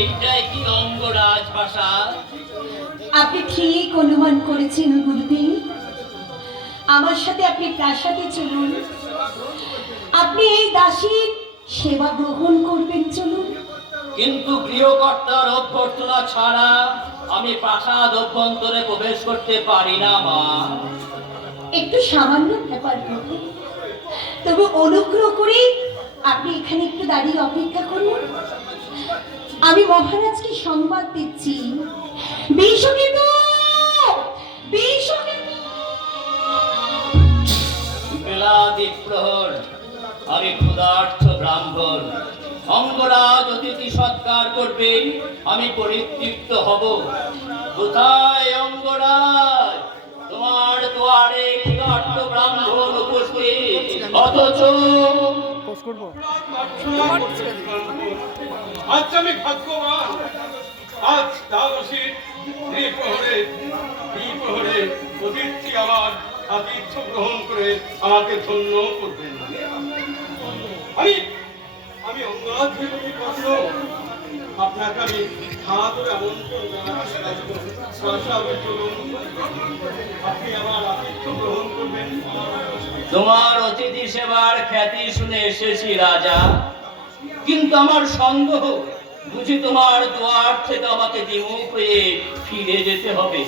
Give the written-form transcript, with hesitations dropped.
এইটাই কি অঙ্গরাজ প্রাসাদ? আপনি ঠিক অনুমান করেছেন গুরুদেব। আমার সাথে আপনি প্রাসাদে চলুন। আপনি এই দাসীর সেবা গ্রহণ করবেন, চলুন। কিন্তু গৃহকর্তার অভ্যর্থনা ছাড়া আমি প্রাসাদ অভ্যন্তরে প্রবেশ করতে পারি না মা। একটু সামান্য ব্যাপার প্রভু, তবু অনুগ্রহ করে আপনি এখানে একটু দাঁড়িয়ে অপেক্ষা করুন। আমি মহারাজকে সংবাদ দিচ্ছি। বিষকেতু, বিষকেতু। বেলাদি প্রহর, আমি ক্ষুধার্ত ব্রাহ্মণ। অঙ্গরাজ অতিথি সৎকার করবে, আমি পরিতৃপ্ত হব। কোথায় অঙ্গরাজ? তোমার দুয়ারে ক্ষুধার্ত ব্রাহ্মণ উপস্থিত, অথচ আজ আমি ভাগ্যবান। আজ দ্বাদশীর দ্বিপ্রহরে অতিথি আমার আতিথ্য গ্রহণ করে আমাকে ধন্য করবেন। আমি অঙ্গরাজ প্রশ্ন আপনাকে আমি সাদরে আমন্ত্রণ জানাচ্ছি। আপনি আমার আতিথ্য গ্রহণ করবেন। তোমার অতিথি সেবার খ্যাতি শুনে এসেছি রাজা, কিন্তু আমার সন্দেহ, বুঝি তোমার দুয়ার থেকে আমাকে বিমুখ হয়ে ফিরে যেতে হবে।